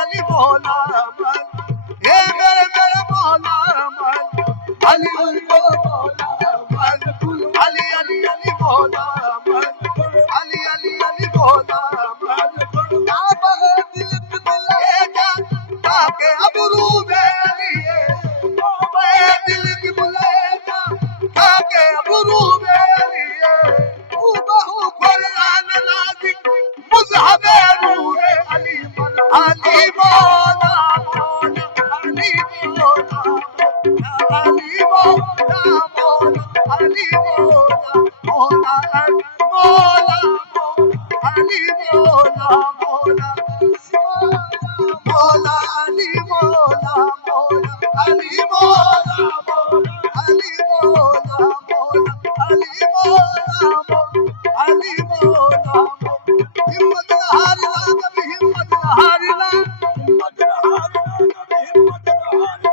अली मौला अमल, हे मेरे मौला अमल, अली अली मौला अमल, अली अली अली मौला अमल, अली अली अली मौला अमल, दिल दिलाएगा ताके अबरू मेरी दिल की बुलाएगा ताके अबरू मेरी बहु कुरान नाज़िक मुज़हब रूहे अली मन अली मौला मौला अली मौला अली मौला मौला अली मौला मौला मौला अली मौला मौला मौला अली मौला मौला अली मौला मौला अली मौला मौला अली मौला मौला अली मौला हिम्मत हारना कभी हिम्मत हारना हिम्मत हारना कभी हिम्मत हारना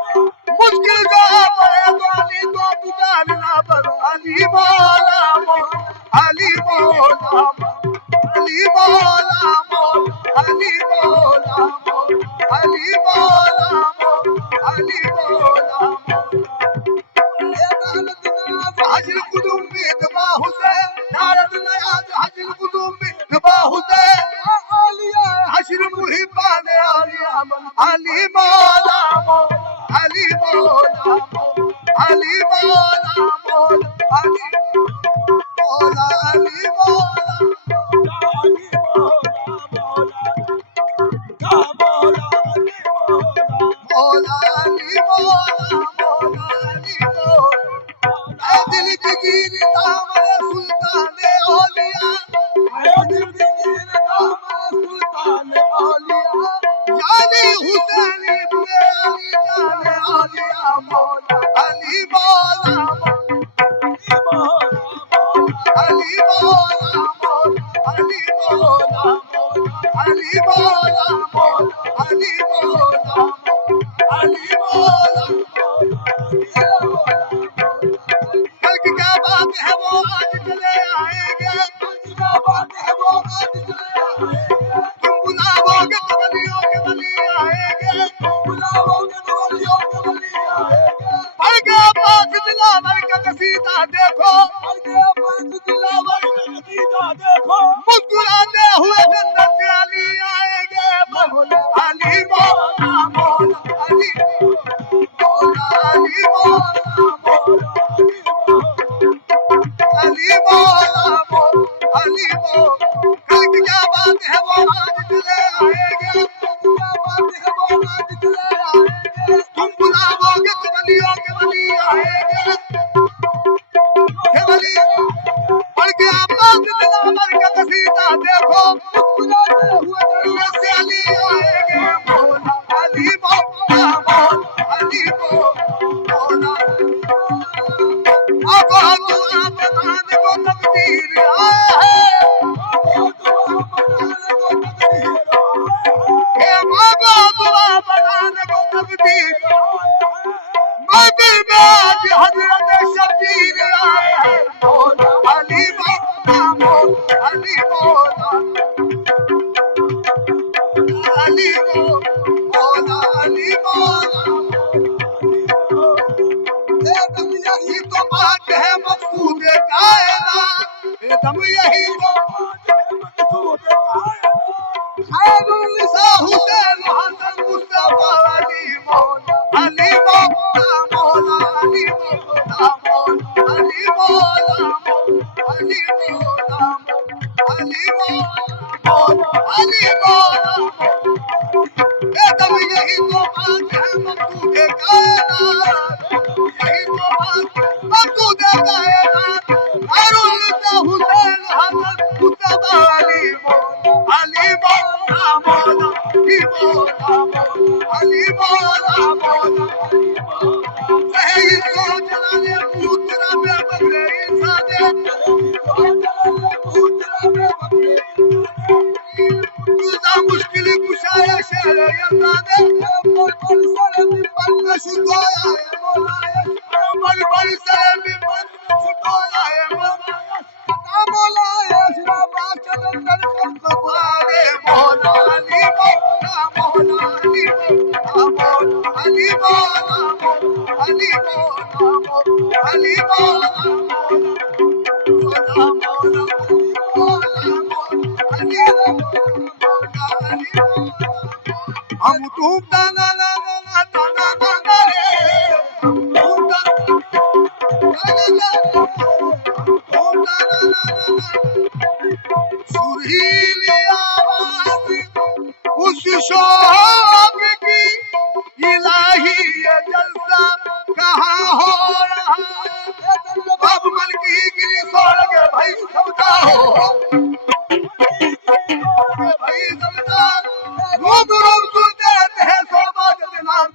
मुश्किल जो पड़े तो अली को पुकारना पर अली मौला मौला अली मौला अली मौला मौला अली मौला मौला अली मौला मौला अली मौला हजर कुदुम में दबा हुसैन नारद नयाज हजर कुदुम में दबा हुसैन आलिया हशर मुहिबान आलिया अली मौला मौला अली मौला मौला अली मौला मौला अली मौला अली मौला अली मौला मौला अली मौला मौला अली मौला दिल की गिर दामन सुल्तान औलिया दिल की गिर दामन सुल्तान औलिया जानी हुसैन इब्ने अली जान औलिया मौला अली मौला अली मौला मौला अली मौला अली मौला मौला अली मौला अली मौला कल की क्या बात है वो आज चले आएंगे कल की क्या बात है वो आज चले आएंगे तुम बुलाओगे तो वलियों के वली आएंगे तुम बुलाओगे तो वलियों के वली आएंगे पढ़ के पास दिलावर का कसीदा देखो पढ़ के पास दिलावर का कसीदा देखो मुस्कुराते हुए जन्नत से अली आएंगे मौला अली मौला मौला अली मौला अली मौला मौला अली मौला मौला अली मौला कल की क्या बात है वो आज चले आएंगे क्या बात है वो आज चले आएंगे तुम बुलाओगे तो वलियों के वली आएंगे के वली पढ़ के आबाद दिलावर का कसीदा देखो मुस्कुराते हुए जन्नत से अली आएंगे मौला अली मौला मौला अली मौला अब दुआ बनाने को तकदीर आया है बाबा दुआ बनाने को तकदीर मैं दिल में आज हजरत शबीर आया है मौला अली मौला मौला अली मौला अली मौला अली मौला एकदम यही तो बात है मकसूद कायनात एकदम यही तो बात है मकसूद कायनात खैरुल निसा हुसैन हसन मुस्तफा अली मौला अली मौला मौला अली मौला मौला अली मौला मौला अली मौला अली मौला अली मौला एकदम यही तो बात है मकसूद कायनात यही तो बात मकसूद कायनात खैरुल निसा हुसैन हसन मुस्तफा अली मौला मौला अली मौला अली मौला मौला सही को जलाले पुत्रा में बकरे इंसाने पुत्रा में बकरे तुझा मुश्किल कुशाया शहर यजाने बल सरे बिपन शुकोया है मौलाया बल सरे बिपन शुकोया है मौलाया मौलाया शिरा बाचन अंदर सब को मौला अली मौला मौला Ali Mola, Ali Mola, Ali Mola. हम तुम ताना ना ना ना ताना ना ना रे हम तुम ताना ना ना तुम ताना ना ना सुरीली आवाज उस शौक की इलाही ये जलसा कहाँ हो रहा बाब मल की गिरी सोल के भाई सबका हो भाई सबका रूप रूप सुनते रहते हैं सोबाज नाम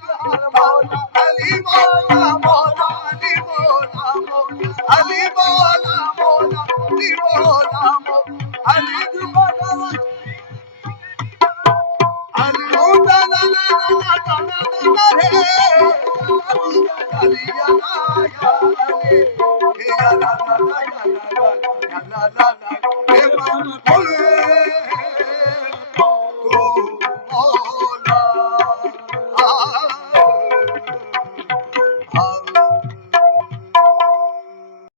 मौला अली मौला मौला अली मौला मौला अली मौला मौला अली मौला मौला अली मौला अली मौला ना ना ना ना ना रे अली या या अली या ला ला ला ला ला ला ला